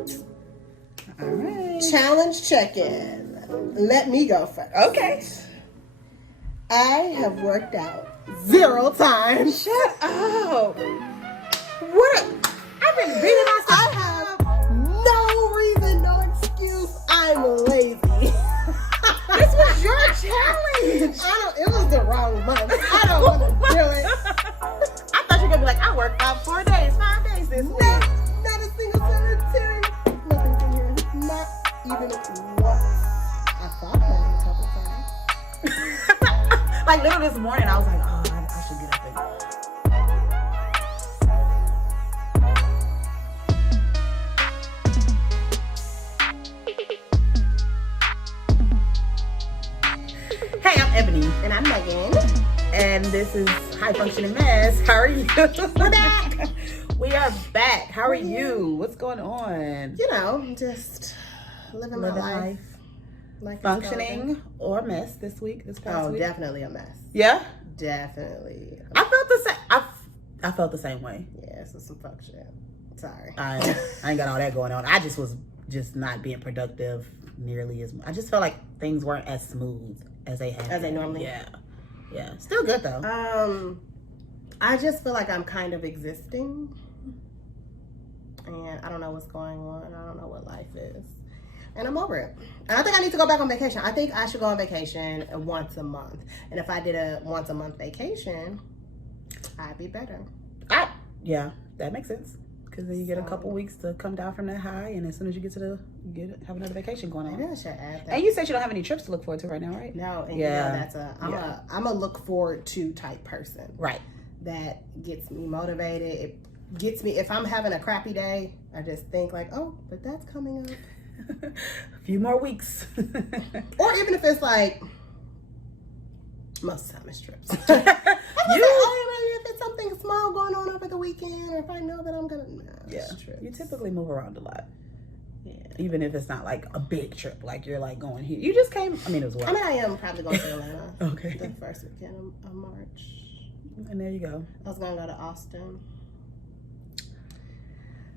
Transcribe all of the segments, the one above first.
All right. Challenge check-in. Let me go first. Okay. I have worked out 0 times. Shut up. What? I've been beating myself. I have no reason, no excuse. I'm lazy. This was your challenge. It was the wrong month. I don't want to do it. I thought you were going to be like, I worked out 4 days, 5 days this week. Not a single sanitary. Nothing in here. Not even once. I thought about it a couple times. Like literally this morning, I was like, oh, I should get up and Hey, I'm Ebony. And I'm Megan. And this is High Functioning Mess. How are you? We're back. We are back. How are you? What's going on? You know, just living my life. Like Functioning or mess this past week? Definitely a mess. Yeah? Definitely. I felt the same. I felt the same way. Yeah, it's some fuck shit. Sorry. I ain't got all that going on. I just was not being productive nearly as much. I just felt like things weren't as smooth as they had As they been. normally. Yeah. Still good though. I just feel like I'm kind of existing. And I don't know what's going on. I don't know what life is. And I'm over it. And I think I need to go back on vacation. I think I should go on vacation once a month. And if I did a once a month vacation, I'd be better. Yeah, that makes sense. Because then you get a couple weeks to come down from that high, and as soon as you get to have another vacation going on. Maybe I should add that. And you said you don't have any trips to look forward to right now, right? No, and yeah, I'm a look forward to type person. Right. That gets me motivated. It gets me, if I'm having a crappy day, I just think like, oh, but that's coming up. A few more weeks. Or even if it's like, most of the time it's trips. If it's something small going on over the weekend, or if I know that I'm gonna, trips. You typically move around a lot. Yeah. Even if it's not like a big trip, like you're like going here. You just came. I mean, it was what? I mean, I am probably going to Atlanta. Okay. The first weekend of March. And there you go. I was gonna go to Austin.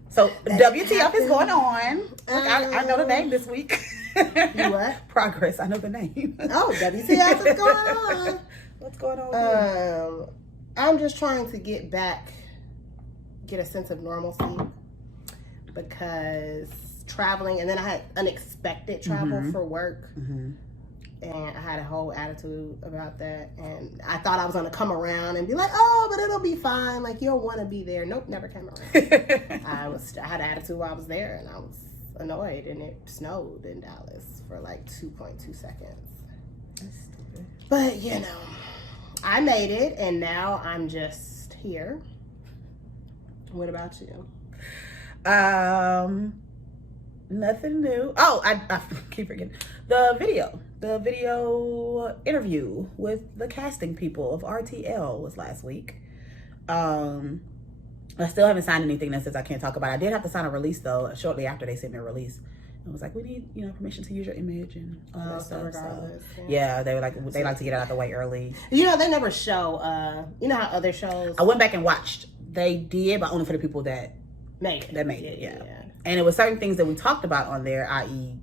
So WTF is going on. Look, I know the name this week. You what? Progress. I know the name. Oh, WTF is going on. What's going on with you? I'm just trying to get a sense of normalcy, because traveling, and then I had unexpected travel for work. And I had a whole attitude about that. And I thought I was going to come around and be like, oh, but it'll be fine. Like, you'll want to be there. Nope, never came around. I had an attitude while I was there, and I was annoyed. And it snowed in Dallas for like 2.2 seconds. That's stupid. But, you know, I made it, and now I'm just here. What about you? Nothing new. Oh, I keep forgetting. The video interview with the casting people of RTL was last week. I still haven't signed anything that says I can't talk about it. I did have to sign a release though, shortly after they sent me a release. It was like, we need, permission to use your image and all that stuff. So, yeah, they were like, they like to get it out the way early. They never show, you know how other shows. I went back and watched. They did, but only for the people that made it. Yeah. And it was certain things that we talked about on there, i.e.,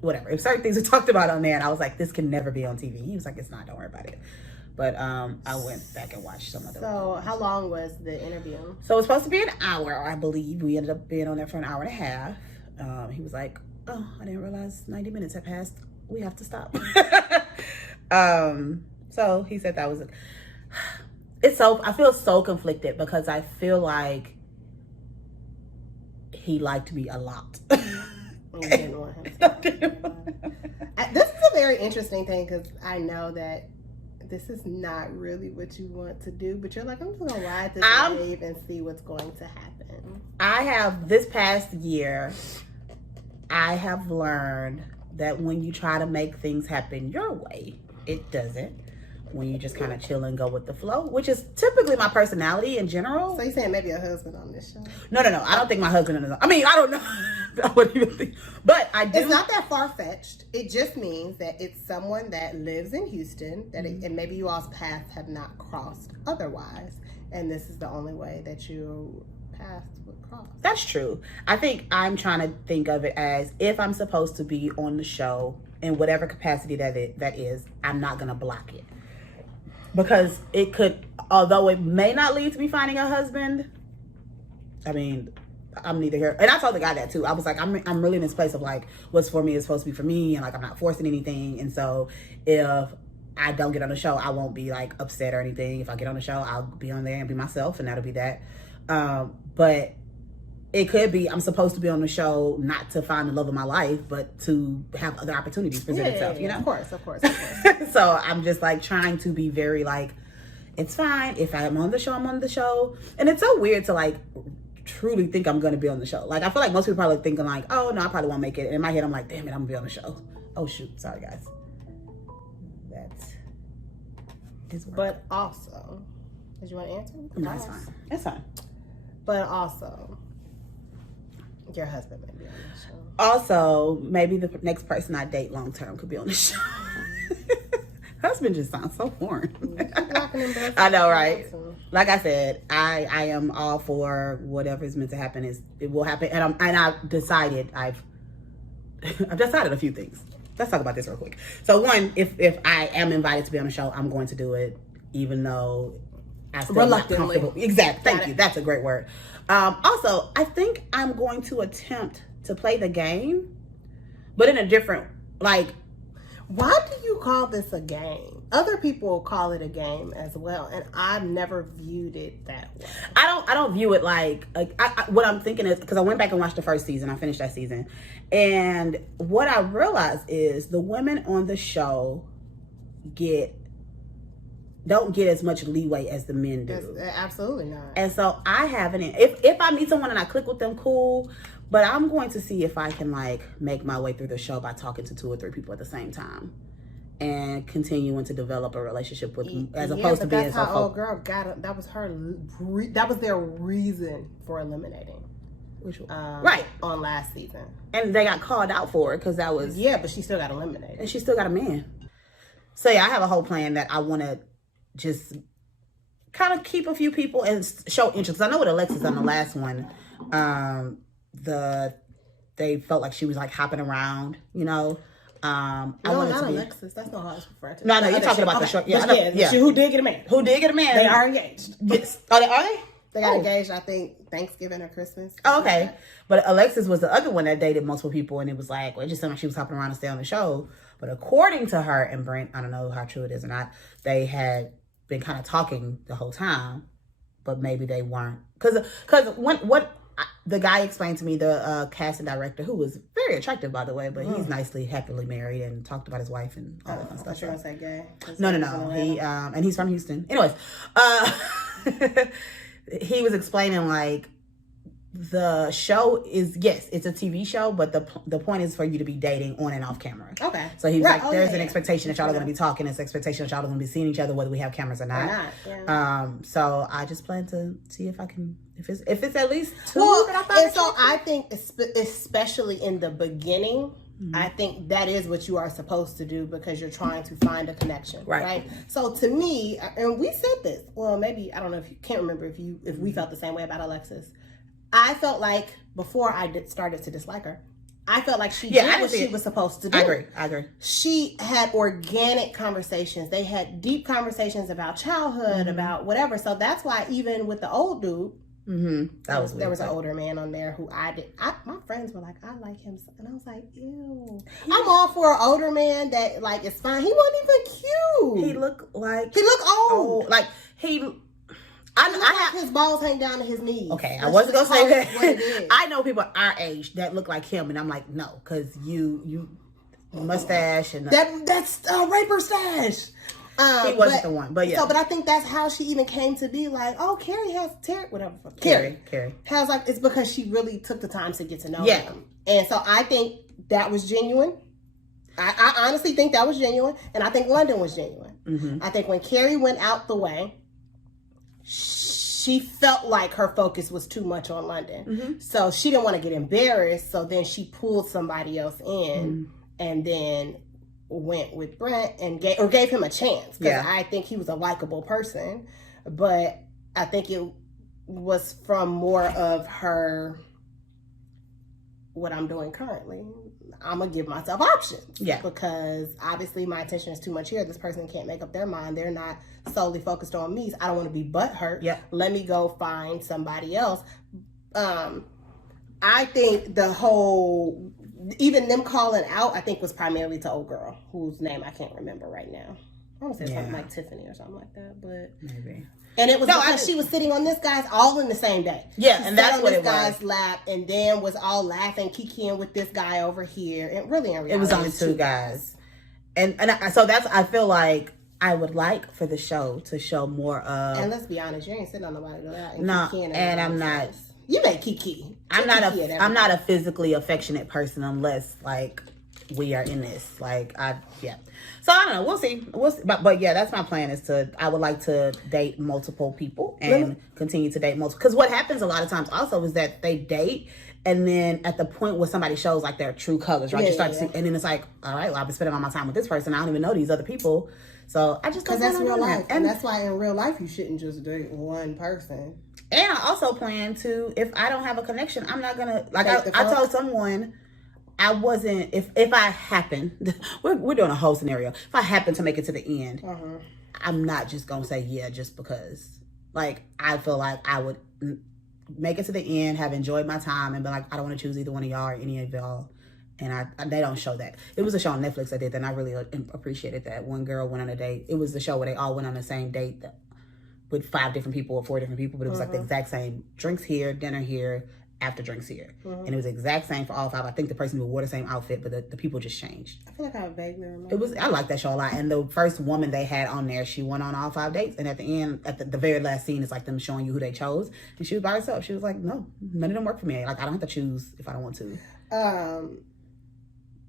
whatever. It was certain things we talked about on there, and I was like, this can never be on TV. He was like, it's not, don't worry about it. But I went back and watched some of them. So how long was the interview? So it was supposed to be an hour, I believe. We ended up being on there for an hour and a half. He was like, oh, I didn't realize 90 minutes had passed. We have to stop. So he said that was it. I feel so conflicted, because I feel like he liked me a lot. You didn't want him to. This is a very interesting thing, because I know that this is not really what you want to do, but you're like, I'm just going to ride this wave and see what's going to happen. I have, this past year, I have learned that when you try to make things happen your way, it doesn't. When you just kind of chill and go with the flow, which is typically my personality in general. So you're saying maybe a husband on this show? No. I don't think my husband is. I mean, I don't know. I wouldn't even think. But I do. It's not that far-fetched. It just means that it's someone that lives in Houston, and maybe you all's paths have not crossed otherwise. And this is the only way that you paths would cross. That's true. I think I'm trying to think of it as if I'm supposed to be on the show in whatever capacity that is, I'm not gonna block it, because it could, although it may not lead to me finding a husband. I mean, I'm neither here, and I told the guy that too. I was like, I'm really in this place of like, what's for me is supposed to be for me, and like I'm not forcing anything. And so if I don't get on the show, I won't be like upset or anything. If I get on the show, I'll be on there and be myself, and that'll be that. But it could be I'm supposed to be on the show not to find the love of my life, but to have other opportunities present itself. You know, of course. So I'm just like trying to be very like, it's fine if I'm on the show, I'm on the show. And it's so weird to like truly think I'm going to be on the show. Like, I feel like most people probably thinking like, oh no, I probably won't make it. And in my head, I'm like, damn it, I'm gonna be on the show. Oh shoot, sorry guys. That's his work. But also, did you want to answer? No, it's fine. It's fine. But also, your husband may be on the show. Also, maybe the next person I date long term could be on the show. Husband just sounds so foreign. I know, right? Like I said, I am all for whatever is meant to happen. It will happen, and I've decided I've decided a few things. Let's talk about this real quick. So one, if I am invited to be on the show, I'm going to do it, even though I still not comfortable. Exactly. Thank you. That's a great word. Also, I think I'm going to attempt to play the game, but in a different, like. Why do you call this a game? Other people call it a game as well, and I've never viewed it that way. I don't view it like what I'm thinking is, because I went back and watched the first season. I finished that season, and what I realized is the women on the show don't get as much leeway as the men do. Absolutely not. And so I haven't. If I meet someone and I click with them, cool. But I'm going to see if I can like make my way through the show by talking to 2 or 3 people at the same time, and continuing to develop a relationship with them, as opposed to being so. That's how old girl got it. That was her. That was their reason for eliminating. Which right on last season, and they got called out for it because that was but she still got eliminated, and she still got a man. So yeah, I have a whole plan that I want to just kind of keep a few people and show interest. Because I know with Alexis on the last one, they felt like she was like hopping around, you know. No, not Alexis. That's not how it's referred to. No, you're talking about the short. Yeah, who did get a man? Who did get a man? They are engaged. Yes. Are they? They got engaged, I think, Thanksgiving or Christmas. Oh, okay. Like, but Alexis was the other one that dated multiple people, and it was like, well, it just seemed like she was hopping around to stay on the show. But according to her and Brent, I don't know how true it is or not, they had been kind of talking the whole time, but maybe they weren't. Because what the guy explained to me, the casting director, who was very attractive, by the way, but he's nicely, happily married and talked about his wife and all that kind of stuff. I was gonna say gay. No. He and he's from Houston. Anyways, he was explaining like the show is, yes, it's a TV show, but the point is for you to be dating on and off camera. Okay. So he was like, there's an expectation that y'all are going to be talking. There's an expectation that y'all are going to be seeing each other, whether we have cameras or not. So I just plan to see if I can, if it's at least 2. I think especially in the beginning, I think that is what you are supposed to do, because you're trying to find a connection, right? So to me, and we said this, well, maybe, I don't know if you can't remember if we felt the same way about Alexis. I felt like before I started to dislike her, I felt like she did what she was supposed to do. I agree. She had organic conversations. They had deep conversations about childhood, about whatever. So that's why even with the old dude, there was an older man on there who my friends were like, I like him, and I was like, ew. I'm all for an older man that like is fine. He wasn't even cute. He looked old. Like I have his balls hang down to his knees. Okay, I wasn't gonna say that. I know people our age that look like him, and I'm like, no, because you mustache and that's Raper Stash. He wasn't the one, but yeah. So, but I think that's how she even came to be like, oh, Carrie has like, it's because she really took the time to get to know him, and so I think that was genuine. I honestly think that was genuine, and I think London was genuine. I think when Carrie went out the way, she felt like her focus was too much on London. So she didn't want to get embarrassed. So then she pulled somebody else in and then went with Brent and gave him a chance. Because I think he was a likable person. But I think was from more of her, what I'm doing currently. I'm going to give myself options. Yeah. Because obviously my attention is too much here. This person can't make up their mind. They're not solely focused on me. So I don't want to be butthurt. Yeah. Let me go find somebody else. I think the whole, even them calling out, I think was primarily to old girl, whose name I can't remember right now. I want to say something like Tiffany or something like that, but maybe. And it was because she was sitting on this guy's all in the same day. Yeah, and that's what it was. This guy's lap, and then was all laughing, kikiing with this guy over here, and really in reality, it was only two guys. So that's, I feel like I would like for the show to show more of. And let's be honest, you ain't sitting on nobody that. No, and I'm not. You may kiki. I'm not a physically affectionate person unless like we are in this. Like So I don't know. We'll see. But yeah, that's my plan. I would like to date multiple people and continue to date multiple. Because what happens a lot of times also is that they date, and then at the point where somebody shows like their true colors, right? You start to see, and then it's like, all right, well, I've been spending all my time with this person. I don't even know these other people. So I just because that's real life, and that's why in real life you shouldn't just date one person. And I also plan to, if I don't have a connection, I'm not gonna like. I told someone. I wasn't, if I happen, we're doing a whole scenario. If I happen to make it to the end, I'm not just going to say, yeah, just because. Like, I feel like I would make it to the end, have enjoyed my time, and be like, I don't want to choose either one of y'all or any of y'all. And they don't show that. It was a show on Netflix that did that, and I really appreciated that. One girl went on a date. It was the show where they all went on the same date with 5 different people or 4 different people, but it was like the exact same drinks here, dinner here, after drinks here. And it was the exact same for all 5. I think the person wore the same outfit, but the people just changed. I feel like I vaguely remember. I like that show a lot. And the first woman they had on there, she went on all 5 dates. And at the end, at the very last scene, it's like them showing you who they chose. And she was by herself. She was like, no, none of them work for me. Like, I don't have to choose if I don't want to.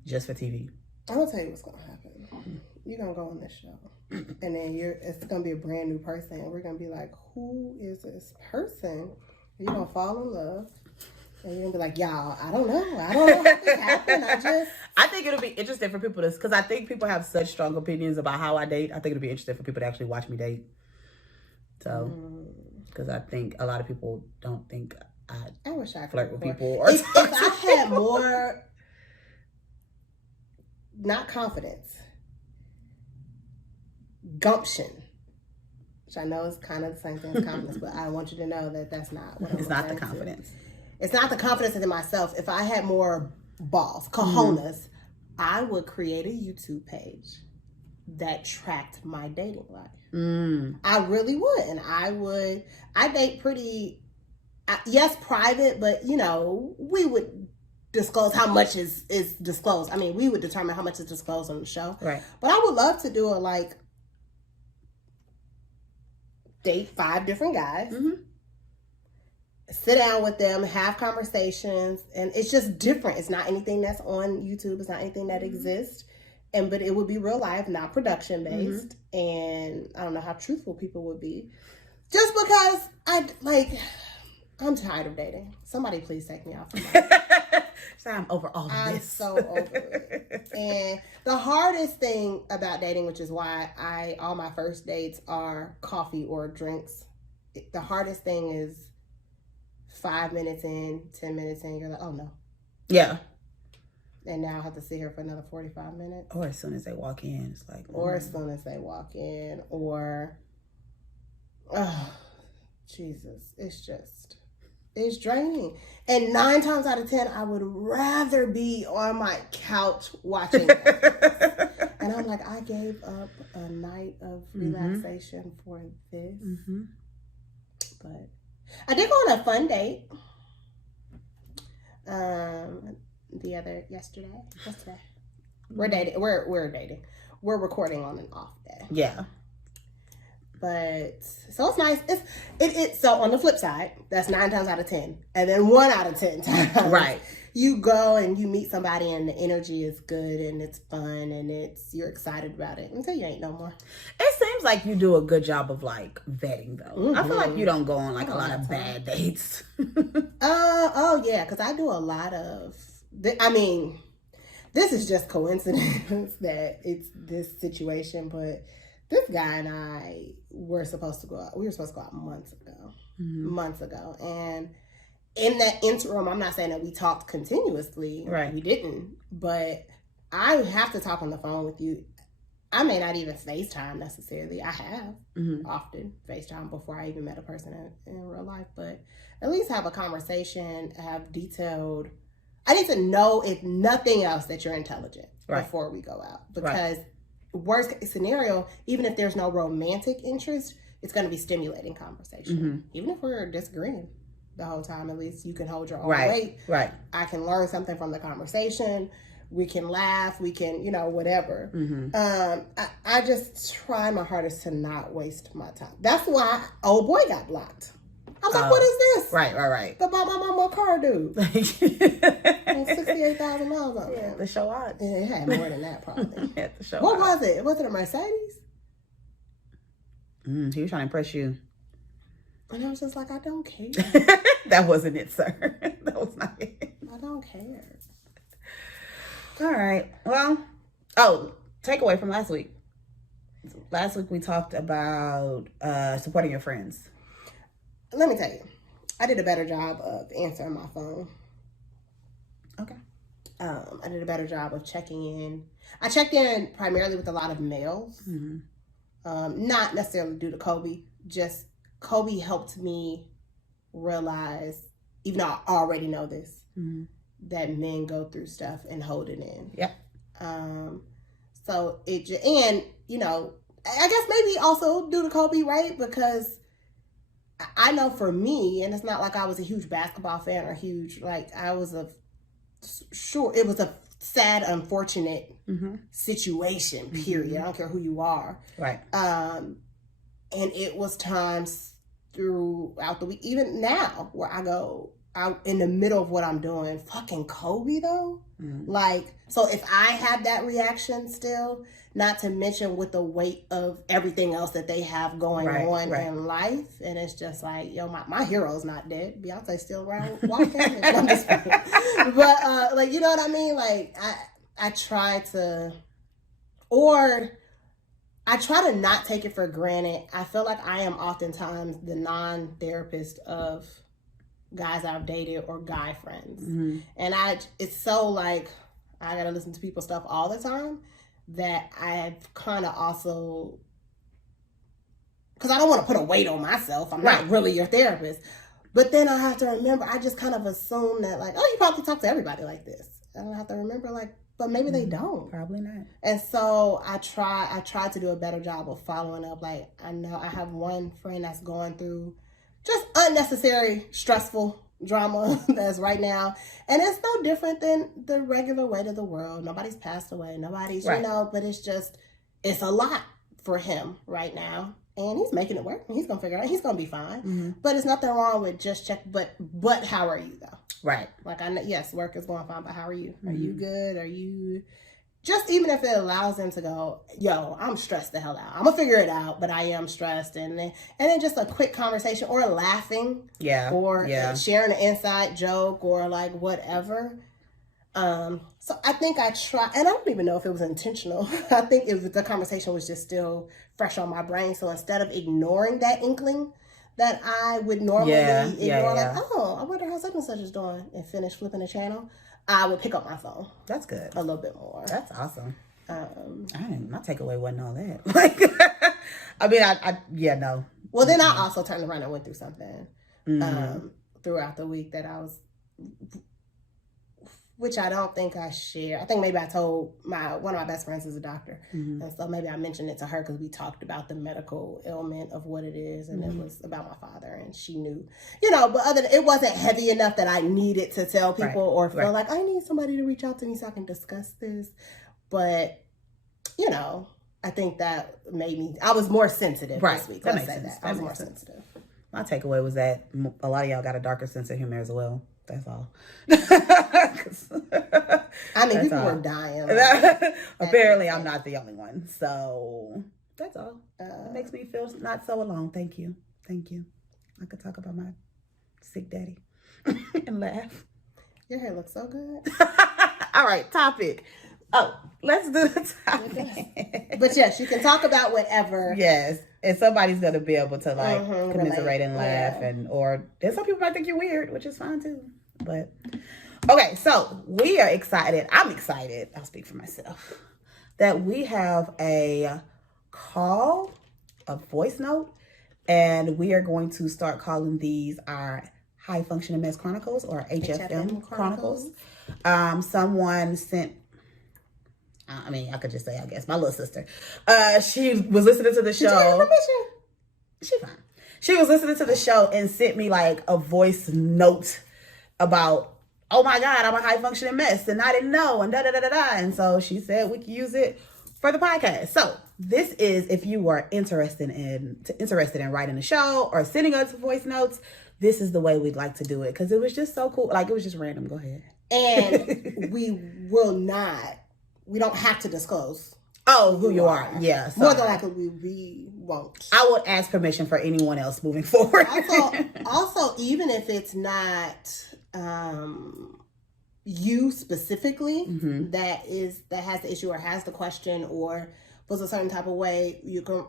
Just for TV. I'm going to tell you what's going to happen. You're going to go on this show. And then it's going to be a brand new person. And we're going to be like, who is this person? You're going to fall in love. And you're going to be like, y'all, I don't know how this happened. I think it'll be interesting for people because I think people have such strong opinions about how I date. I think it'll be interesting for people to actually watch me date. So, because I think a lot of people don't think I wish I could flirt with people. Or if I had more, not confidence, gumption, which I know is kind of the same thing as confidence, but I want you to know that that's not what it's not the confidence. It's not the confidence in myself. If I had more balls, cojones, I would create a YouTube page that tracked my dating life. I really would. And I date pretty, yes, private, but we would disclose how much is disclosed. I mean, we would determine how much is disclosed on the show. Right. But I would love to do date 5 different guys. Sit down with them, have conversations, and it's just different. It's not anything that's on YouTube. It's not anything that exists, but it would be real life, not production based. And I don't know how truthful people would be, just because I'm tired of dating. Somebody please take me off. I'm over all of this. I'm so over it. And the hardest thing about dating, which is why all my first dates are coffee or drinks. The hardest thing is 5 minutes in, 10 minutes in, you're like, oh no. Yeah. And now I have to sit here for another 45 minutes. Or as soon as they walk in, it's like. Or as soon as they walk in, or, oh, Jesus, it's draining. And 9 times out of 10, I would rather be on my couch watching Netflix. And I'm like, I gave up a night of relaxation for this. But I did go on a fun date. Yesterday. We're dating. We're dating. We're recording on an off day. Yeah. But so it's nice. It's so on the flip side, that's 9 times out of 10, and then 1 out of 10 times, right? You go and you meet somebody, and the energy is good, and it's fun, and you're excited about it until you ain't no more. It seems like you do a good job of vetting, though. I feel like you don't go on a lot of bad dates. Oh yeah, because I do a lot of. I mean, this is just coincidence that it's this situation, but. This guy and I were supposed to go out. We were supposed to go out months ago. months ago. And in that interim, I'm not saying that we talked continuously. Right. We didn't. But I have to talk on the phone with you. I may not even FaceTime necessarily. I have often FaceTime before I even met a person in real life. But at least have a conversation, have detailed. I need to know, if nothing else, that you're intelligent before we go out. Because worst case scenario, even if there's no romantic interest, it's going to be stimulating conversation. Even if we're disagreeing the whole time, at least you can hold your own weight. Right. I can learn something from the conversation. We can laugh. We can, whatever. I just try my hardest to not waste my time. That's why old boy got blocked. I was like, what is this? Right. The bought my mama a car, dude. 68,000 miles on it. The show out. Yeah, it had more than that, probably. What was it? Was it a Mercedes? He was trying to impress you. And I was just like, I don't care. That wasn't it, sir. That was not it. I don't care. All right. Well, takeaway from last week. Last week we talked about supporting your friends. Let me tell you, I did a better job of answering my phone. Okay. I did a better job of checking in. I checked in primarily with a lot of males. Not necessarily due to Kobe. Just Kobe helped me realize, even though I already know this, that men go through stuff and hold it in. Yep. So I guess maybe also due to Kobe, right? Because I know for me, and it's not like I was a huge basketball fan or huge, it was a sad, unfortunate situation, period. I don't care who you are. Right. And it was times throughout the week, even now, where I go out in the middle of what I'm doing, fucking Kobe though. So if I had that reaction still, not to mention with the weight of everything else that they have going on in life, and it's just like, yo, my hero's not dead. Beyonce's still around walking. I'm just but you know what I mean? Like I try to not take it for granted. I feel like I am oftentimes the non-therapist of guys I've dated or guy friends. And it's so like, I gotta listen to people's stuff all the time, that I've kind of also, because I don't want to put a weight on myself. I'm not really your therapist. But then I have to remember, I just kind of assume that like, oh, you probably talk to everybody like this. And I have to remember like, but maybe they don't. Probably not. And so I try to do a better job of following up. Like, I know I have one friend that's going through just unnecessary, stressful drama that's right now. And it's no different than the regular weight of the world. Nobody's passed away. Nobody's, but it's a lot for him right now. And he's making it work. And he's going to figure it out. He's going to be fine. But it's nothing wrong with just check. But how are you though? Right. Like, I know, yes, work is going fine, but how are you? Are you good? Are you... Just even if it allows them to go, yo, I'm stressed the hell out. I'm going to figure it out, but I am stressed. And then just a quick conversation or laughing. Or sharing an inside joke or like whatever. So I think I try, and I don't even know if it was intentional. I think the conversation was just still fresh on my brain. So instead of ignoring that inkling that I would normally ignore, like, oh, I wonder how such and such is doing, and finish flipping the channel, I would pick up my phone. That's good. A little bit more. That's awesome. My takeaway wasn't all that. Like, I mean, no. Well, then I also turned around and went through something throughout the week that I was, which I don't think I share. I think maybe I told one of my best friends is a doctor. And so maybe I mentioned it to her because we talked about the medical ailment of what it is. And it was about my father, and she knew, but it wasn't heavy enough that I needed to tell people or feel like I need somebody to reach out to me so I can discuss this. But, I think that made me, I was more sensitive this week. That makes sense. I was more sensitive. My takeaway was that a lot of y'all got a darker sense of humor as well. That's all. I mean, people were dying. Apparently, I'm not the only one. So that's all. It makes me feel not so alone. Thank you. I could talk about my sick daddy and laugh. Your hair looks so good. All right, topic. Oh, let's do the topic. But yes, you can talk about whatever. Yes. And somebody's gonna be able to like relate. commiserate and laugh, Yeah. or some people might think you're weird, which is fine too. But okay, so we are excited. I'm excited. I'll speak for myself that we have a call, a voice note, and we are going to start calling these our High Functioning Mess Chronicles, or HFM Chronicles. Someone sent, I mean, I could just say, I guess, my little sister. She was listening to the show. Did you get permission? She fine. She was listening to the show and sent me like a voice note about, oh my God, I'm a high functioning mess and I didn't know, and da da da da da. And so she said we can use it for the podcast. So this is, if you are interested in writing a show or sending us voice notes, this is the way we'd like to do it, because it was just so cool. Like, it was just random. Go ahead. And we don't have to disclose. Oh, who you are. Yeah. So more than likely we won't. I would ask permission for anyone else moving forward. Also, even if it's not you specifically that has the issue or has the question or feels a certain type of way, you can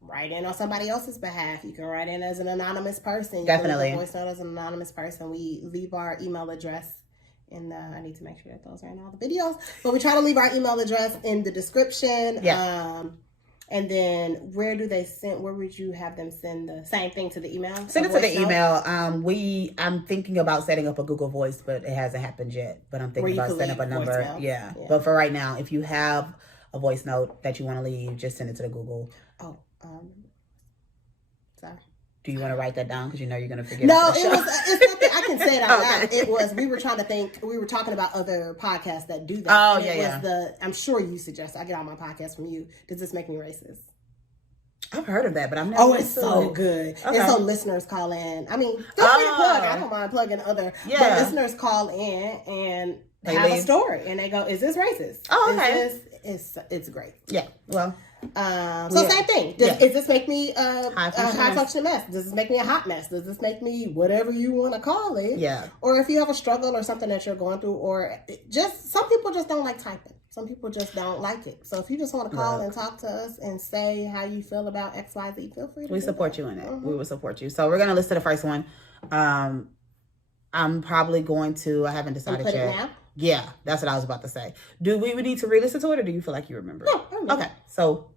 write in on somebody else's behalf. You can write in as an anonymous person. You Definitely. can leave a voice note as an anonymous person. We leave our email address. And I need to make sure that those are in all the videos. But we try to leave our email address in the description. Yeah. And then where would you have them send the same thing to the email? Send it to the email. I'm thinking about setting up a Google Voice, but it hasn't happened yet. But I'm thinking about setting up a number. Yeah. But for right now, if you have a voice note that you want to leave, just send it to the Google. Oh, sorry. Do you want to write that down? Because you know you're going to forget. No, it's nothing. I can say it out loud. It was, we were talking about other podcasts that do that. Oh, and yeah. I'm sure you suggest, I get all my podcasts from you. Does this make me racist? I've heard of that, but I've never. Oh, it's so good. Okay. And so listeners call in. I mean, feel free to plug. I don't mind plugging other. Yeah. But listeners call in and they have a story. And they go, is this racist? Oh, okay. It's great. Yeah. Well. Same thing. Does this make me a high functioning mess? Does this make me a hot mess? Does this make me whatever you want to call it? Yeah. Or if you have a struggle or something that you're going through, or just some people just don't like typing. Some people just don't like it. So if you just want to call and talk to us and say how you feel about XYZ, feel free to. We support you in it. We will support you. So we're gonna listen to the first one. I'm probably going to. I haven't decided yet. It now? Yeah, that's what I was about to say. Do we need to re-listen to it, or do you feel like you remember it? No, I remember. Okay, so.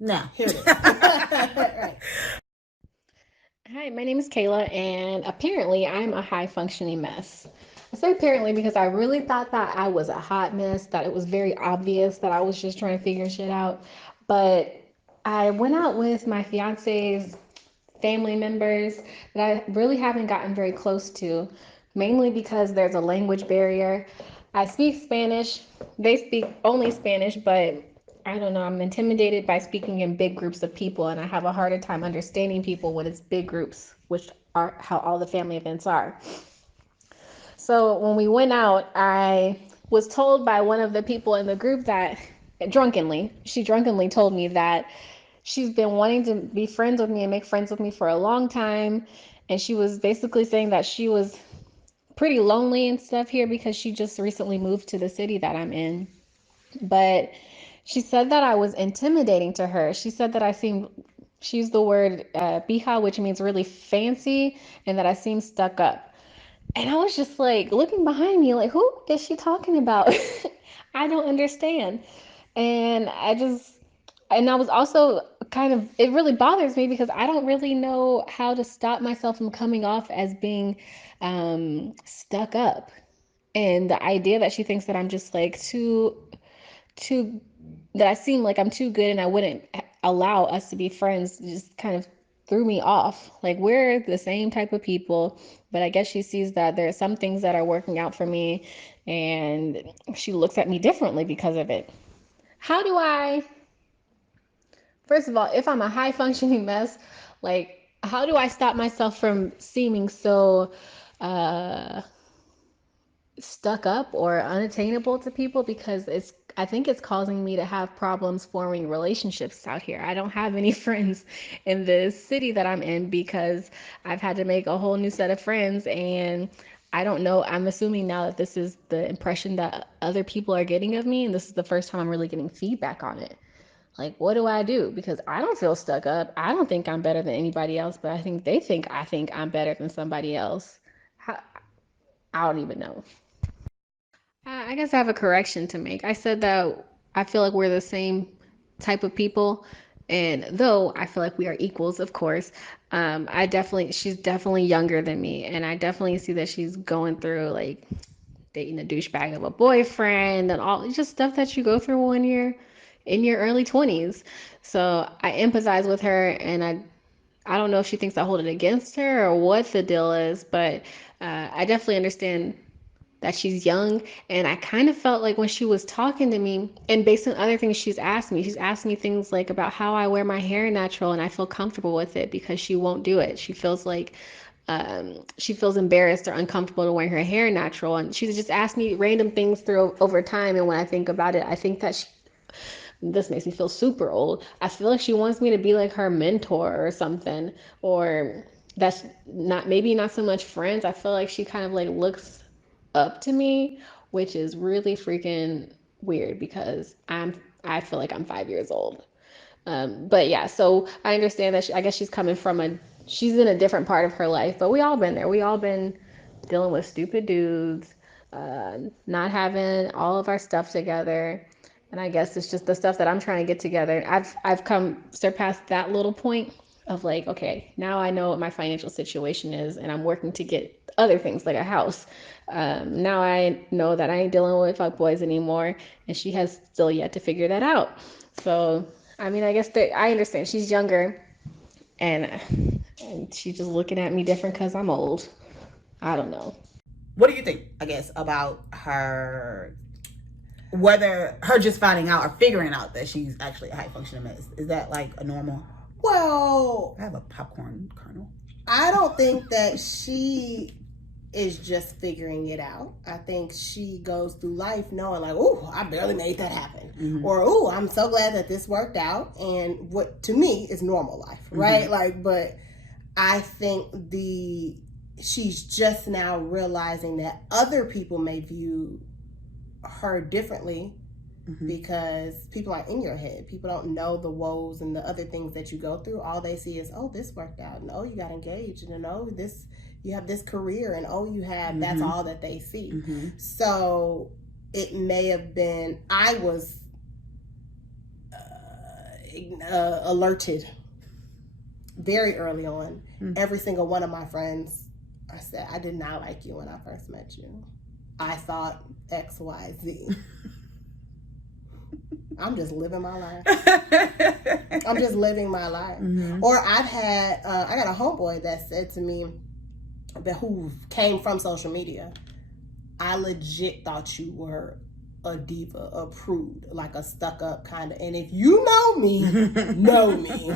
Now, here it is. Right. Hi, my name is Kayla, and apparently I'm a high functioning mess. I say apparently because I really thought that I was a hot mess, that it was very obvious that I was just trying to figure shit out. But I went out with my fiance's family members that I really haven't gotten very close to, mainly because there's a language barrier. I speak Spanish, they speak only Spanish, but I don't know, I'm intimidated by speaking in big groups of people, and I have a harder time understanding people when it's big groups, which are how all the family events are. So when we went out, I was told by one of the people in the group that she drunkenly told me that she's been wanting to be friends with me and make friends with me for a long time. And she was basically saying that she was pretty lonely and stuff here because she just recently moved to the city that I'm in. But she said that I was intimidating to her. She said that she used the word bija, which means really fancy, and that I seemed stuck up. And I was just like looking behind me, like, who is she talking about? I don't understand. And I was also it really bothers me because I don't really know how to stop myself from coming off as being stuck up. And the idea that she thinks that I'm just like that I seem like I'm too good and I wouldn't allow us to be friends just kind of threw me off. Like, we're the same type of people, but I guess she sees that there are some things that are working out for me and she looks at me differently because of it. First of all, if I'm a high functioning mess, like, how do I stop myself from seeming so stuck up or unattainable to people? Because I think it's causing me to have problems forming relationships out here. I don't have any friends in the city that I'm in because I've had to make a whole new set of friends, and I don't know, I'm assuming now that this is the impression that other people are getting of me, and this is the first time I'm really getting feedback on it. Like, what do I do? Because I don't feel stuck up. I don't think I'm better than anybody else, but I think they think I'm better than somebody else. How, I don't even know. I guess I have a correction to make. I said that I feel like we're the same type of people. And though I feel like we are equals, of course, she's definitely younger than me. And I definitely see that she's going through like dating a douchebag of a boyfriend and all just stuff that you go through when you're in your early 20s. So I empathize with her, and I don't know if she thinks I hold it against her or what the deal is, but I definitely understand that she's young. And I kind of felt like when she was talking to me, and based on other things she's asked me things like about how I wear my hair natural, and I feel comfortable with it because she won't do it. She feels like she feels embarrassed or uncomfortable to wear her hair natural, and she's just asked me random things through over time. And when I think about it, I think that this makes me feel super old. I feel like she wants me to be like her mentor or something, or that's not maybe not so much friends. I feel like she kind of like looks up to me, which is really freaking weird because I feel like I'm 5 years old. But yeah, so I understand that I guess she's in a different part of her life, but we all been there. We all been dealing with stupid dudes, not having all of our stuff together. And I guess it's just the stuff that I'm trying to get together. I've come surpassed that little point of like, okay, now I know what my financial situation is, and I'm working to get other things like a house. Now I know that I ain't dealing with fuck boys anymore, and she has still yet to figure that out. So I mean, I guess I understand she's younger, and she's just looking at me different because I'm old. I don't know. What do you think, I guess, about her, whether her just finding out or figuring out that she's actually a high functioning mess? Is that like a normal? Well, I have a popcorn kernel. I don't think that she is just figuring it out. I think she goes through life knowing like, oh, I barely made that happen. Mm-hmm. Or, oh, I'm so glad that this worked out. And what to me is normal life, right? Mm-hmm. Like, but I think she's just now realizing that other people may view her differently. Mm-hmm. Because people are in your head. People don't know the woes and the other things that you go through. All they see is, oh, this worked out, and oh, you got engaged, and oh, this, you have this career, and oh, you have, mm-hmm. That's all that they see. Mm-hmm. So it may have been, I was alerted very early on. Mm-hmm. Every single one of my friends, I said, I did not like you when I first met you. I thought X, Y, Z. I'm just living my life. I'm just living my life. Mm-hmm. Or I've had, I got a homeboy that said to me, who came from social media, I legit thought you were a diva, a prude, like a stuck up kind of, and if you know me, know me.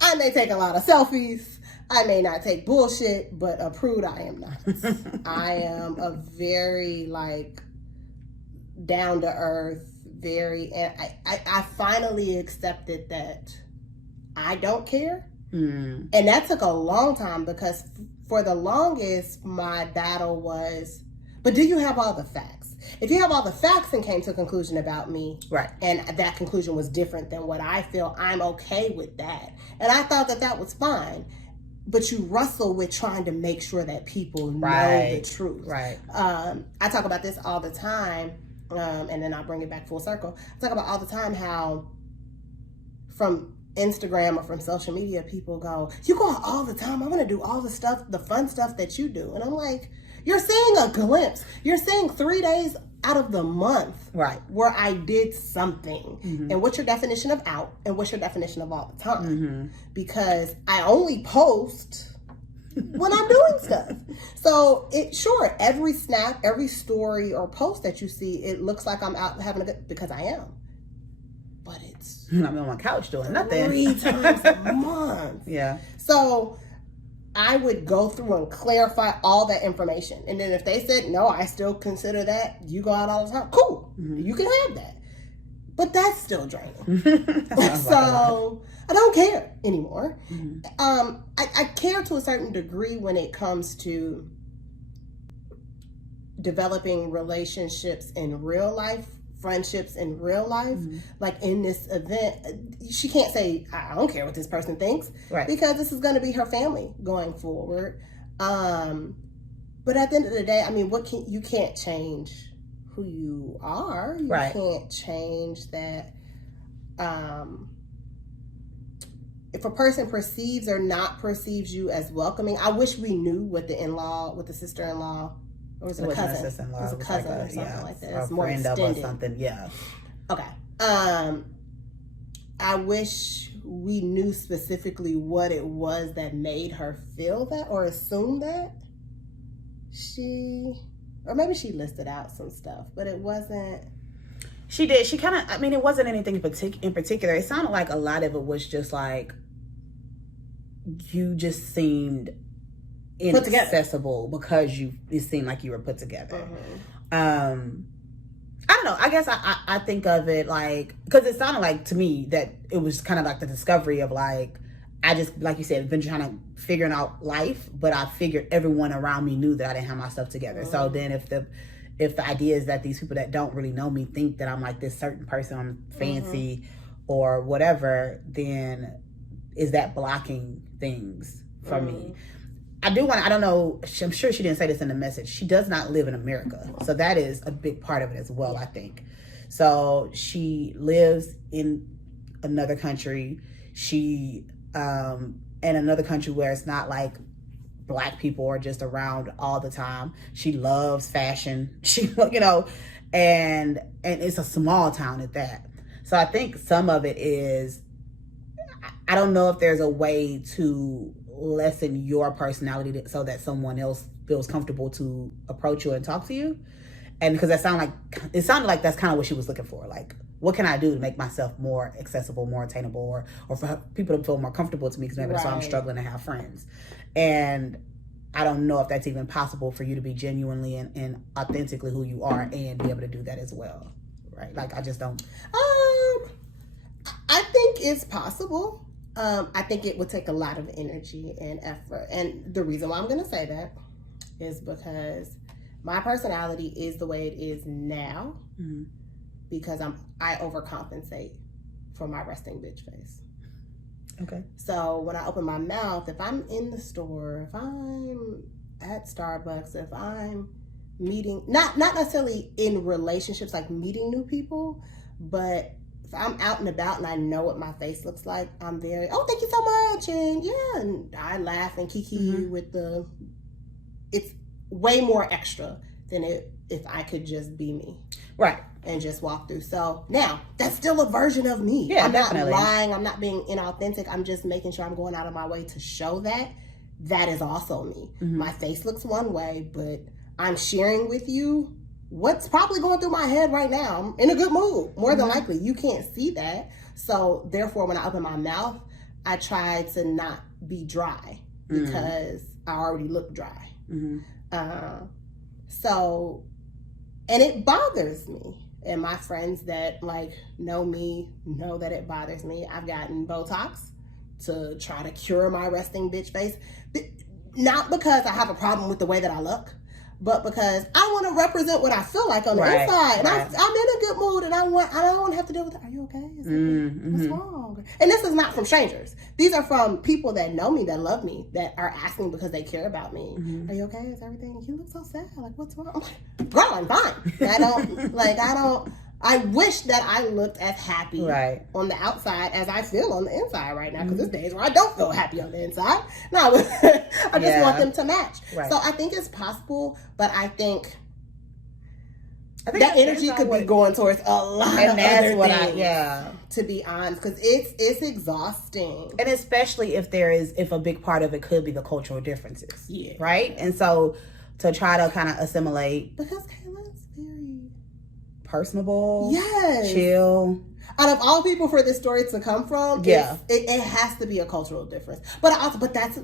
I may take a lot of selfies. I may not take bullshit, but a prude I am not. I am a very like down to earth, and I finally accepted that I don't care. Mm. And that took a long time because for the longest my battle was, but do you have all the facts? If you have all the facts and came to a conclusion about me, right, and that conclusion was different than what I feel, I'm okay with that. And I thought that was fine. But you wrestle with trying to make sure that people know the truth. Right. I talk about this all the time. And then I'll bring it back full circle. I talk about all the time how from Instagram or from social media, people go, you go out all the time. I want to do all the stuff, the fun stuff that you do. And I'm like, you're seeing a glimpse. You're seeing 3 days out of the month, right, where I did something. Mm-hmm. And what's your definition of out? And what's your definition of all the time? Mm-hmm. Because I only post when I'm doing stuff. So every snap, every story or post that you see, it looks like I'm out having a good, because I am. But it's I'm on my couch doing nothing 3 times a month. Yeah. So I would go through and clarify all that information. And then if they said, no, I still consider that you go out all the time, cool. Mm-hmm. You can have that. But that's still draining. So I don't care anymore. Mm-hmm. I care to a certain degree when it comes to developing relationships in real life friendships in real life, like in this event, she can't say, I don't care what this person thinks, Right. because this is going to be her family going forward. But at the end of the day, I mean, you can't change who you are. You Right. can't change that. If a person perceives or not perceives you as welcoming, I wish we knew what the sister-in-law, or was it a cousin? Sister-in-law. It was a cousin or something like that. It's more friend of extended. or something. Yeah. Okay. I wish we knew specifically what it was that made her feel that or assume that. Or maybe she listed out some stuff, but it wasn't. She did. She kind of, I mean, it wasn't anything in particular. It sounded like a lot of it was just like, you just seemed inaccessible because it seemed like you were put together. I don't know. I guess I think of it like, because it sounded like to me that it was kind of like the discovery of like, I just, like you said, been trying to figuring out life, but I figured everyone around me knew that I didn't have my stuff together. So then if the idea is that these people that don't really know me think that I'm like this certain person, I'm fancy or whatever, then is that blocking things for me? I don't know, I'm sure she didn't say this in the message. She does not live in America. So that is a big part of it as well, I think. So she lives in another country. She, in another country where it's not like Black people are just around all the time. She loves fashion. She, and it's a small town at that. So I think some of it is, I don't know if there's a way to lessen your personality so that someone else feels comfortable to approach you and talk to you. And because it sounded like that's kind of what she was looking for. Like, what can I do to make myself more accessible, more attainable, or for people to feel more comfortable to me, because maybe that's why I'm struggling to have friends. And I don't know if that's even possible for you to be genuinely and authentically who you are and be able to do that as well. Right? Like, I just don't. I think it's possible. I think it would take a lot of energy and effort. And the reason why I'm going to say that is because my personality is the way it is now because I overcompensate for my resting bitch face. Okay. So when I open my mouth, if I'm in the store, if I'm at Starbucks, if I'm meeting, not necessarily in relationships, like meeting new people, but if I'm out and about and I know what my face looks like, I'm very, oh, thank you so much. And yeah, and I laugh and kiki with it's way more extra than if I could just be me. Right. And just walk through. So now that's still a version of me. Yeah, I'm definitely not lying. I'm not being inauthentic. I'm just making sure I'm going out of my way to show that is also me. My face looks one way, but I'm sharing with you what's probably going through my head right now. I'm in a good mood, more than likely. You can't see that. So therefore, when I open my mouth, I try to not be dry because I already look dry. And it bothers me. And my friends that like know me know that it bothers me. I've gotten Botox to try to cure my resting bitch face. Not because I have a problem with the way that I look, but because I want to represent what I feel like on the inside. And I'm in a good mood, and I don't want to have to deal with it. Are you okay? What's wrong? And this is not from strangers. These are from people that know me, that love me, that are asking because they care about me. Are you okay? Is everything? You look so sad. Like, what's wrong? I'm like, girl, I'm fine. I wish that I looked as happy on the outside as I feel on the inside right now, because there's days where I don't feel happy on the inside. No, I just want them to match. Right. So I think it's possible, but I think that energy could be going towards a lot of other things. To be honest, because it's exhausting. And especially if a big part of it could be the cultural differences. Yeah. Right? And so to try to kind of assimilate. Because Kayla's very personable. Yes. Chill. Out of all people for this story to come from, it has to be a cultural difference. But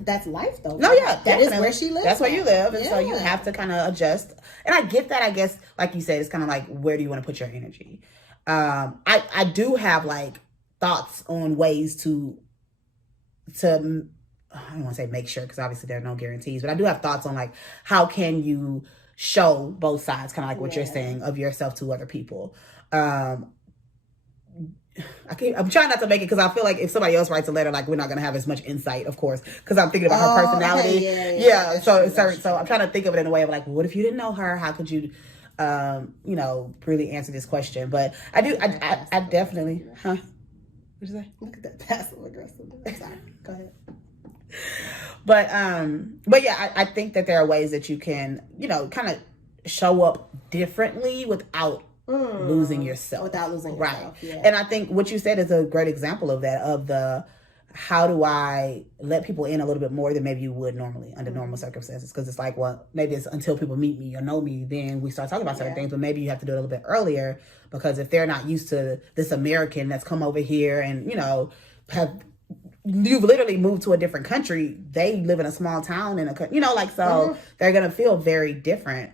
that's life though. No, yeah, that is where she lives. That's where you live, and so you have to kind of adjust. And I get that. I guess, like you said, it's kind of like, where do you want to put your energy? I do have like thoughts on ways to I don't want to say make sure, because obviously there are no guarantees, but I do have thoughts on like, how can you show both sides, kind of like what you're Yeah. saying, of yourself to other people. I'm trying not to make it, because I feel like if somebody else writes a letter, like, we're not gonna have as much insight, of course, because I'm thinking about her personality. Okay, Yeah. So true. I'm trying to think of it in a way of like, what if you didn't know her? How could you, you know, really answer this question? But I definitely, huh? What'd you say? Look at that passive aggressive. Sorry. Go ahead. But yeah, I think that there are ways that you can, you know, kind of show up differently without losing yourself. Without losing yourself, right. Yeah. And I think what you said is a great example of that, of the, how do I let people in a little bit more than maybe you would normally under normal circumstances? Because it's like, well, maybe it's until people meet me or know me, then we start talking about certain things, but maybe you have to do it a little bit earlier, because if they're not used to this American that's come over here and, you know, you've literally moved to a different country, they live in a small town in a, you know, like, so they're gonna feel very different,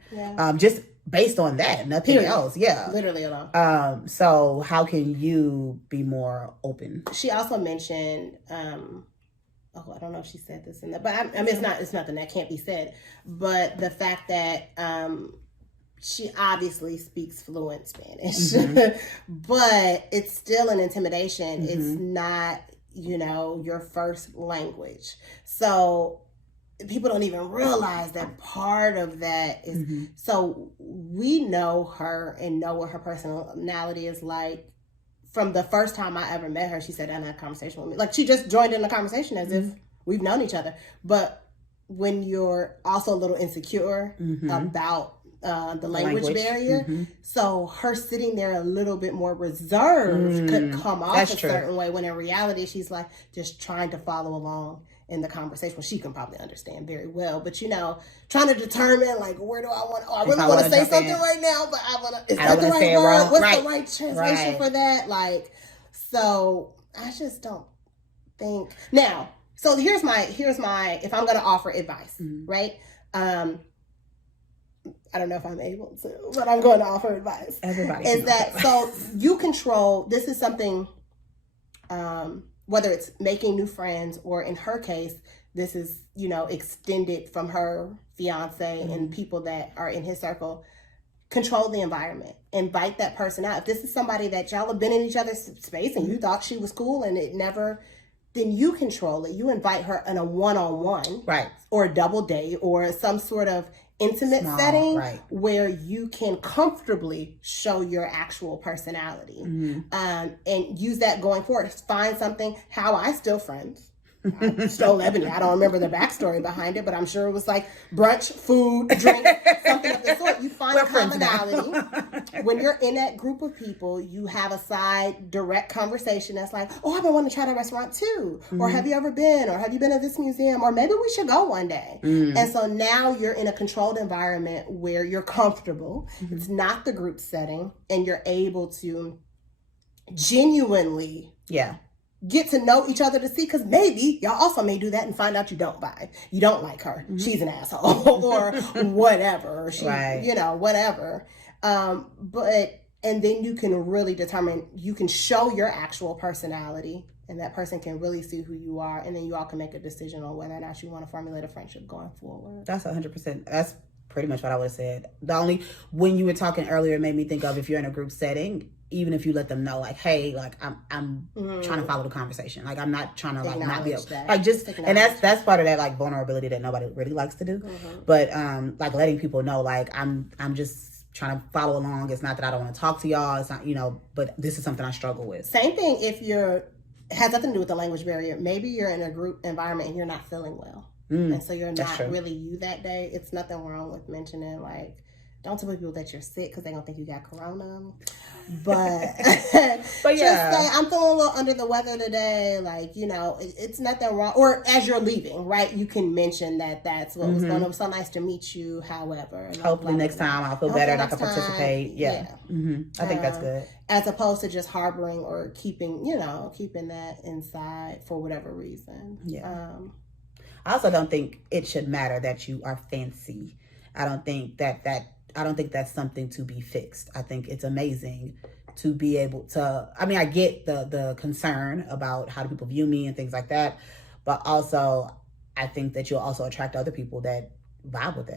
just based on that, nothing else. Yeah, literally at all. So how can you be more open? She also mentioned, I don't know if she said this in there, but I mean, it's nothing that can't be said, but the fact that she obviously speaks fluent Spanish, but it's still an intimidation. It's not, you know, your first language. So people don't even realize that part of that is, so we know her and know what her personality is like from the first time I ever met her. She sat down and had a conversation with me. Like, she just joined in the conversation as if we've known each other. But when you're also a little insecure about the language barrier, so her sitting there a little bit more reserved could come off a certain way, when in reality she's like just trying to follow along in the conversation. Well, she can probably understand very well, but, you know, trying to determine, like, where do I want, I really want to say something right now, but I want to, is that the right word? What's the right translation for that? Like, so I just don't think. Now, so here's my, if I'm going to offer advice, right? I don't know if I'm able to, but I'm going to offer advice. Everybody is that, so you control, this is something, whether it's making new friends, or in her case, this is, you know, extended from her fiance and people that are in his circle. Control the environment. Invite that person out. If this is somebody that y'all have been in each other's space and you thought she was cool and it never, then you control it. You invite her in a one-on-one, right, or a double date, or some sort of intimate setting where you can comfortably show your actual personality, and use that going forward. Find something. How I still friends. I stole Ebony. I don't remember the backstory behind it, but I'm sure it was like brunch, food, drink, something of the sort. You find a commonality. When you're in that group of people, you have a side direct conversation that's like, oh, I've been wanting to try that restaurant too. Or have you ever been? Or have you been to this museum? Or maybe we should go one day. And so now you're in a controlled environment where you're comfortable. It's not the group setting, and you're able to genuinely get to know each other, to see, because maybe y'all also may do that and find out you don't like her, she's an asshole, or whatever, or she, you know, whatever. But, and then you can really determine, you can show your actual personality, and that person can really see who you are, and then you all can make a decision on whether or not you want to formulate a friendship going forward. That's 100%. That's pretty much what I would have said. The only, when you were talking earlier, it made me think of, if you're in a group setting, even if you let them know, like, hey, like, I'm trying to follow the conversation. Like, I'm not trying to, like, not be able, like, just, and that's part of that, like, vulnerability that nobody really likes to do. But, like, letting people know, like, I'm just trying to follow along. It's not that I don't want to talk to y'all. It's not, you know, but this is something I struggle with. Same thing if has nothing to do with the language barrier. Maybe you're in a group environment and you're not feeling well. And so you're not really you that day. It's nothing wrong with mentioning, like, don't tell people that you're sick because they're going to think you got corona. But, but yeah, just say, I'm feeling a little under the weather today. Like, you know, it's nothing wrong. Or as you're leaving, right, you can mention that that's what was going on. It was so nice to meet you, however. Hopefully next time I'll feel better and I can participate. I think that's good. As opposed to just harboring or keeping that inside for whatever reason. I also don't think it should matter that you are fancy. I don't think that's something to be fixed. I think it's amazing to be able to, I mean, I get the concern about how do people view me and things like that, but also I think that you'll also attract other people that vibe with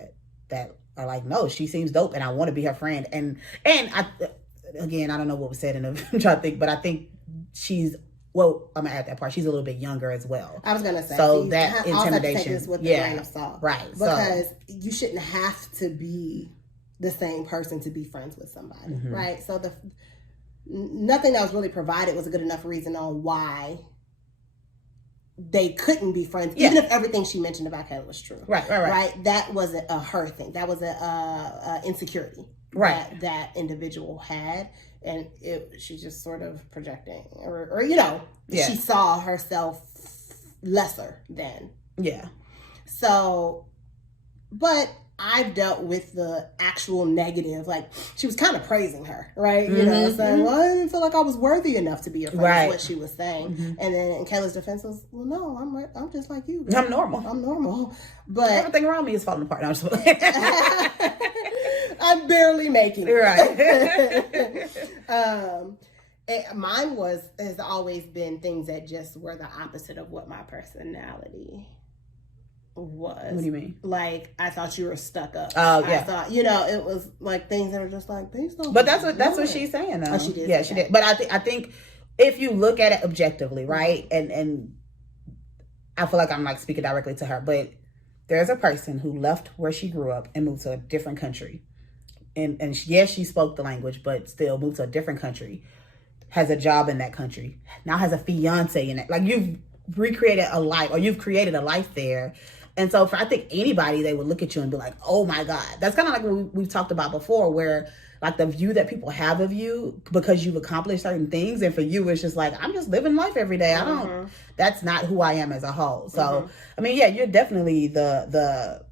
that are like, no, she seems dope and I want to be her friend. And I, again, I don't know what was said in the, I'm trying to think, but I think she's, well, I'm gonna add that part. She's a little bit younger as well. I was gonna say, so that intimidation, intimidation, take this with a grain of salt, right? Because you shouldn't have to be the same person to be friends with somebody, right? So nothing that was really provided was a good enough reason on why they couldn't be friends, even if everything she mentioned about Kayla was true. Right. That wasn't a her thing. That was a insecurity that individual had, and she's just sort of projecting, or she saw herself lesser than. Yeah. So, but I've dealt with the actual negative, like she was kind of praising her, right? Saying, well, I didn't feel like I was worthy enough to be your friend, is what she was saying. And then in Kayla's defense was, well, no, I'm just like you. I'm normal. But everything around me is falling apart. No, I'm just I'm barely making it. Right. Mine has always been things that just were the opposite of what my personality was. What do you mean? Like, I thought you were stuck up. Oh, yeah. I thought, it was like things that are just like, these don't. But that's what she's saying, though. Oh, she did. Yeah, she did. But I think if you look at it objectively, right, and I feel like I'm like speaking directly to her, but there's a person who left where she grew up and moved to a different country, and yes, she spoke the language, but still moved to a different country, has a job in that country, now has a fiance in it. Like, you've recreated a life, or you've created a life there. And so I think anybody, they would look at you and be like, oh my God. That's kind of like what we've talked about before, where like the view that people have of you because you've accomplished certain things. And for you, it's just like, I'm just living life every day. That's not who I am as a whole. So, I mean, yeah, you're definitely the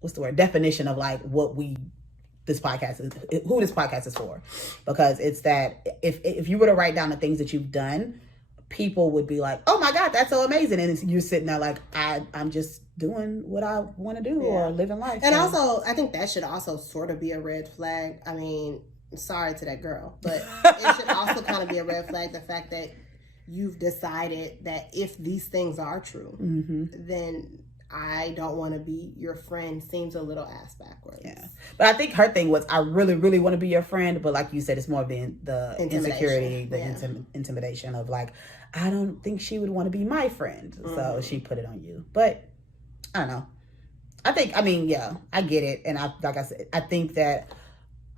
what's the word? Definition of like who this podcast is for. Because it's that if you were to write down the things that you've done, people would be like, oh my God, that's so amazing. And you're sitting there like, I'm just doing what I want to do or living life. And also, I think that should also sort of be a red flag. I mean, sorry to that girl, but it should also kind of be a red flag, the fact that you've decided that if these things are true, then I don't want to be your friend seems a little ass backwards. Yeah. But I think her thing was, I really, really want to be your friend. But like you said, it's more of the insecurity, the intimidation of like, I don't think she would want to be my friend. So she put it on you. But I don't know. I get it. And like I said, I think that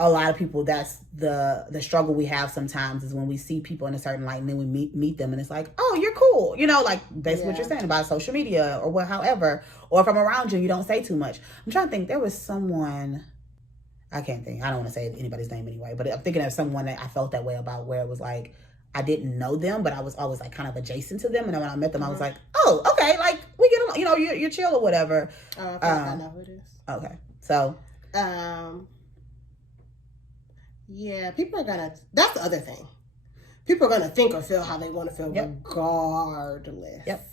a lot of people, that's the struggle we have sometimes, is when we see people in a certain light and then we meet them and it's like, oh, you're cool. Like basically what you're saying about social media or however, or if I'm around you, you don't say too much. I'm trying to think, there was someone, I can't think, I don't want to say anybody's name anyway, but I'm thinking of someone that I felt that way about, where it was like, I didn't know them, but I was always like kind of adjacent to them. And then when I met them, I was like, oh, okay, like we get along, you're chill or whatever. Oh, I know who it is. Okay. So, yeah, people are that's the other thing. People are gonna think or feel how they want to feel regardless. Yep.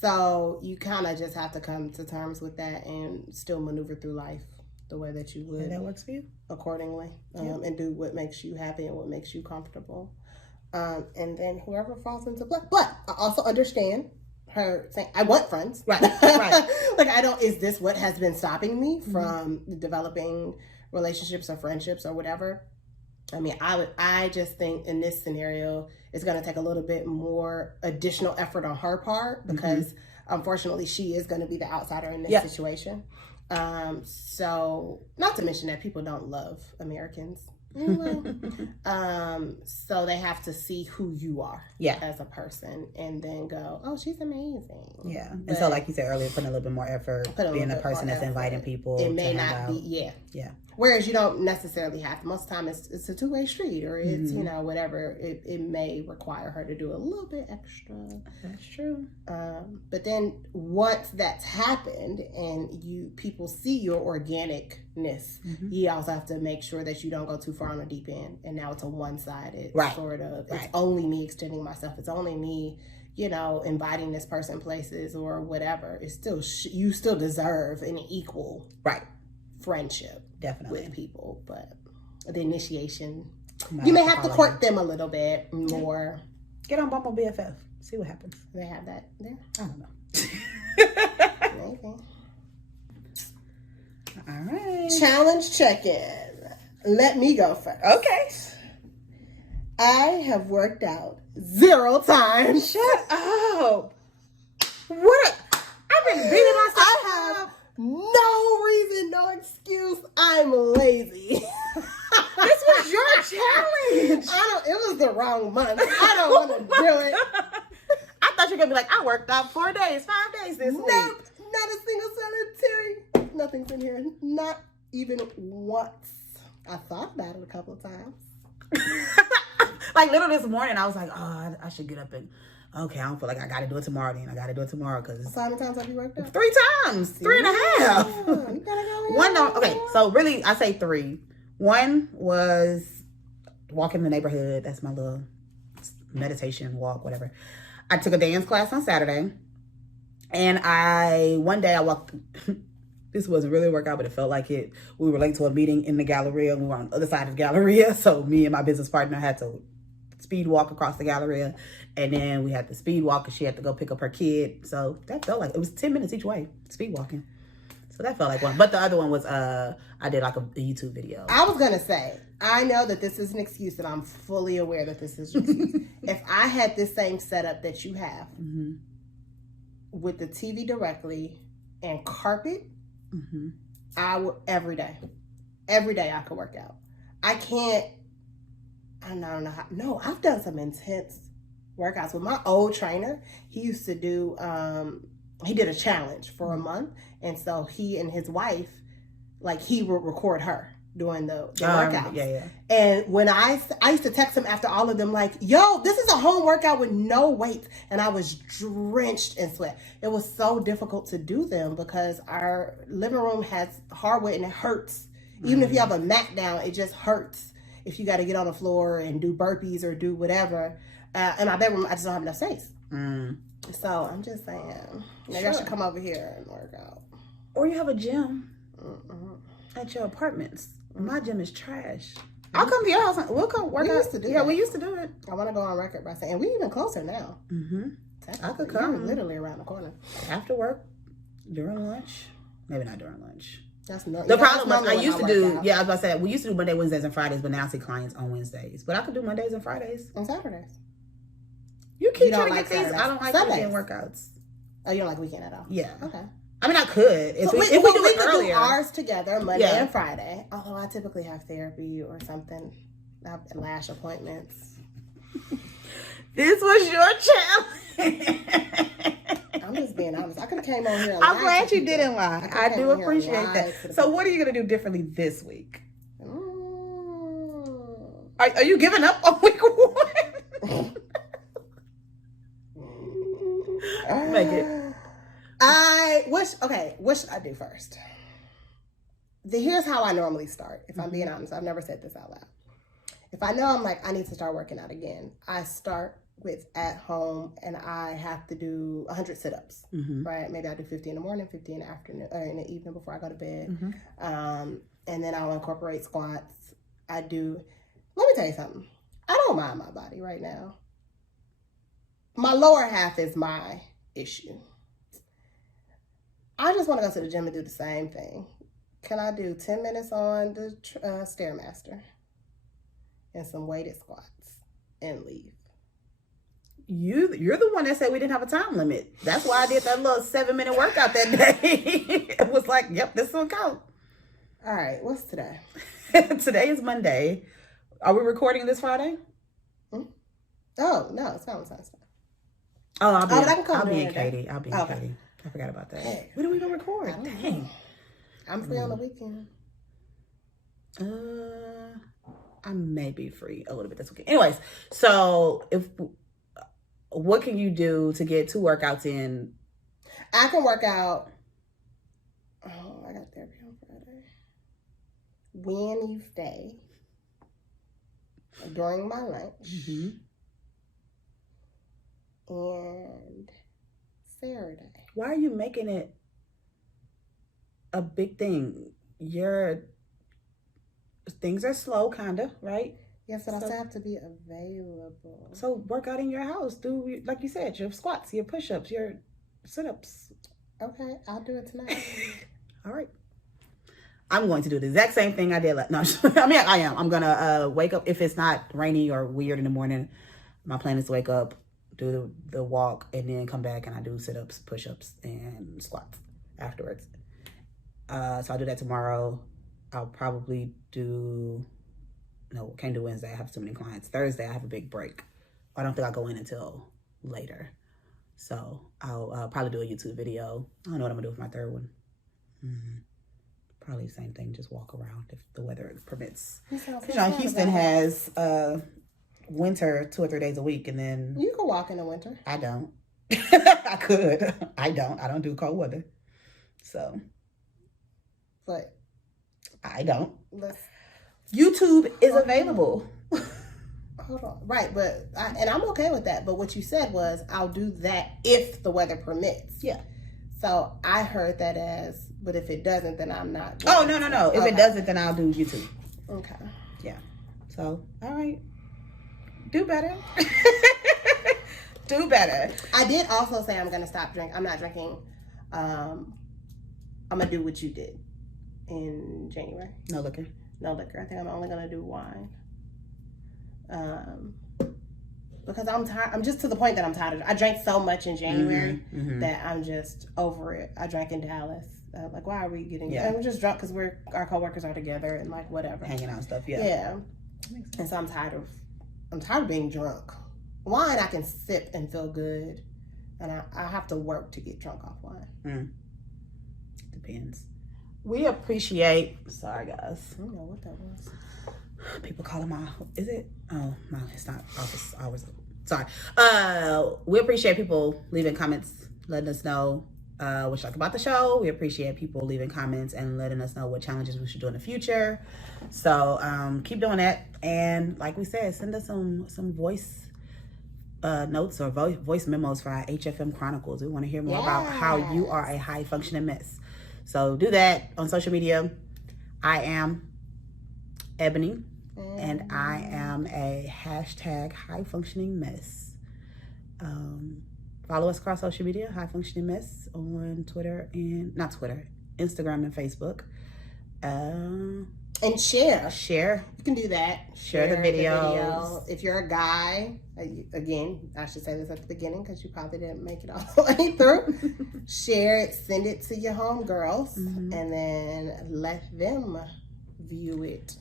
So you kind of just have to come to terms with that and still maneuver through life the way that you would. And that works for you? Accordingly. And do what makes you happy and what makes you comfortable. And then whoever falls into play. But I also understand her saying, I want friends. Right. Like, is this what has been stopping me from developing relationships or friendships or whatever? I mean, I just think in this scenario, it's going to take a little bit more additional effort on her part, because unfortunately she is going to be the outsider in this situation. So not to mention that people don't love Americans anyway. So they have to see who you are as a person and then go, oh, she's amazing. Yeah. But, and so like you said earlier, putting a little bit more effort, being a person that's inviting people. It may not be, Yeah. Whereas you don't necessarily have to. Most of the time it's a two-way street, or it's, whatever. It may require her to do a little bit extra. That's true. But then once that's happened and people see your organicness, you also have to make sure that you don't go too far on the deep end. And now it's a one-sided sort of, it's only me extending myself. It's only me, inviting this person places or whatever. It's still, you still deserve an equal friendship. Definitely. With people, but the initiation, you may have to court them a little bit more. Get on Bumble BFF. See what happens. They have that there? I don't know. Maybe. All right. Challenge check-in. Let me go first. Okay. I have worked out 0 times. Shut up. I've been beating myself. I have no reason, no excuse. I'm lazy. This was your challenge. It was the wrong month. I don't want to do it. I thought you were going to be like, I worked out 4 days, 5 days this week. Not a single solitary. Nothing's in here. Not even once. I thought about it a couple of times. Like literally this morning, I was like, oh, I should get up and, okay, I don't feel like I got to do it tomorrow then. I got to do it tomorrow because. How many times have you worked out? 3 times. 3 and a half. You gotta go in. One, no, okay, so really, I say 3. One was walking the neighborhood. That's my little meditation walk, whatever. I took a dance class on Saturday. And one day I walked, this wasn't really a workout, but it felt like it. We were late to a meeting in the Galleria. We were on the other side of the Galleria. So me and my business partner had to speed walk across the Galleria. And then we had to speed walk because she had to go pick up her kid. So that felt like, it was 10 minutes each way, speed walking. So that felt like one. But the other one was, I did like a YouTube video. I was going to say, I know that this is an excuse and I'm fully aware that this is an excuse. If I had this same setup that you have, Mm-hmm. with the TV directly and carpet, Mm-hmm. I would every day I could work out. I don't know how. No, I've done some intense workouts with my old trainer. He used to do, he did a challenge for a month. And so he and his wife, like he would record her doing the workouts. Yeah. And when I used to text him after all of them, like, yo, this is a home workout with no weights. And I was drenched in sweat. It was so difficult to do them because our living room has hardwood and it hurts. Even if you have a mat down, it just hurts if you got to get on the floor and do burpees or do whatever. In my bedroom, I just don't have enough space. So I'm just saying, maybe I should come over here and work out. Or you have a gym at your apartments. My gym is trash. I'll come to your house. We'll come work out. We used to do it. I want to go on record by saying, and we're even closer now. Mm-hmm. I could You're come. literally around the corner. After work, during lunch. Maybe not during lunch. That's not, The problem was I was used to do, I was about to say, we used to do Monday, Wednesdays, and Fridays, but now I see clients on Wednesdays. But I could do Mondays and Fridays. And Saturdays. You keep You don't trying to like get these. Saturdays. I don't like Sundays. weekend workouts. Oh, you don't like weekend at all? Yeah. Okay. I mean, I could. If we do it could earlier. do ours together Monday Yeah. and Friday. Although I typically have therapy or something. I have lash appointments. This was your challenge. I'm just being honest. I could have came on here and I'm lied glad to you people. didn't lie. could've I came do on here and appreciate lied that. to the So people. what are you going to do differently this week? Mm. Are you giving up on week 1? Make it. What should I do first? Here's how I normally start. If I'm being honest, I've never said this out loud. If I know I'm like, I need to start working out again, I start with at home and I have to do 100 sit-ups, right? Maybe I do 50 in the morning, 50 in the afternoon, or in the evening before I go to bed. And then I'll incorporate squats. Let me tell you something. I don't mind my body right now. My lower half is my issue. I just want to go to the gym and do the same thing. Can I do 10 minutes on the Stairmaster and some weighted squats and leave? You're the one that said we didn't have a time limit. That's why I did that little 7-minute workout that day. It was like, yep, this will count. All right, what's today? Today is Monday. Are we recording this Friday? Oh, no, it's Valentine's Day. Oh, I'll be during in the day. Katie. I'll be in Okay. Katie. I forgot about that. Hey. When are we going to record? I don't Dang. know. I'm free on the weekend. I may be free a little bit this weekend. Anyways, so what can you do to get 2 workouts in? I can work out. Oh, I got therapy on Friday. Wednesday during my lunch and Saturday. Why are you making it a big thing? Things are slow, kind of, right? Yes, but I still have to be available. So work out in your house. Do, like you said, your squats, your push-ups, your sit-ups. Okay, I'll do it tonight. All right. I'm going to do the exact same thing I did. No, I mean, I am. I'm going to wake up. If it's not rainy or weird in the morning, my plan is to wake up, do the walk, and then come back and I do sit-ups, push-ups, and squats afterwards. So I'll do that tomorrow. I'll probably do... No, can't do Wednesday. I have too many clients. Thursday, I have a big break. I don't think I'll go in until later. So I'll probably do a YouTube video. I don't know what I'm going to do with my third one. Probably the same thing, just walk around if the weather permits. Houston has winter 2 or 3 days a week, and then... You can walk in the winter. I don't. I could. I don't do cold weather. So... But... I don't. YouTube is available. Hold on. Right, but and I'm okay with that. But what you said was, I'll do that if the weather permits. Yeah. So I heard that as, but if it doesn't, then I'm not. Oh, no. If it doesn't, then I'll do YouTube. Okay. Yeah. So, all right. Do better. Do better. I did also say I'm going to stop drinking. I'm not drinking. I'm going to do what you did in January. No liquor. No liquor. I think I'm only going to do wine. Because I'm tired. I'm just to the point that I'm tired of it. I drank so much in January that I'm just over it. I drank in Dallas. Like, why are we getting... Yeah. And we're just drunk because our coworkers are together and like whatever. Hanging out and stuff, yeah. Yeah. And so I'm tired of being drunk. Wine, I can sip and feel good. And I have to work to get drunk off wine. Depends. We appreciate... Sorry, guys. I don't know what that was. People calling my... Is it? Oh, no, it's not office hours. Sorry. We appreciate people leaving comments, letting us know what you like about the show. We appreciate people leaving comments and letting us know what challenges we should do in the future. So keep doing that. And like we said, send us some voice notes or voice memos for our HFM Chronicles. We want to hear more about how you are a high-functioning mess. So do that on social media. I am Ebony, and I am a hashtag high-functioning mess. Follow us across social media, High Functioning Mess, on Twitter and... Not Twitter, Instagram and Facebook. And share. Share. You can do that. Share the video. If you're a guy, again, I should say this at the beginning because you probably didn't make it all the way through. Share it, send it to your homegirls, and then let them view it.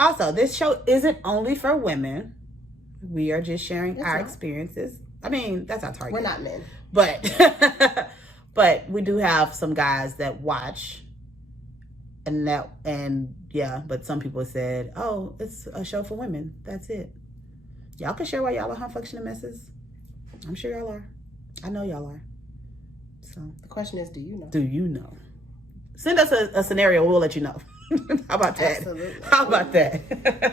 Also, this show isn't only for women. We are just sharing our experiences. I mean, that's our target. We're not men. But but we do have some guys that watch. But some people said, oh, it's a show for women. That's it. Y'all can share why y'all are high-functioning messes. I'm sure y'all are. I know y'all are. So the question is, do you know? Do you know? Send us a scenario. We'll let you know. How about that? Absolutely. How about that?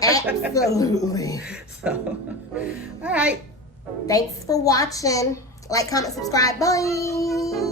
Absolutely. So, all right. Thanks for watching. Like, comment, subscribe. Bye.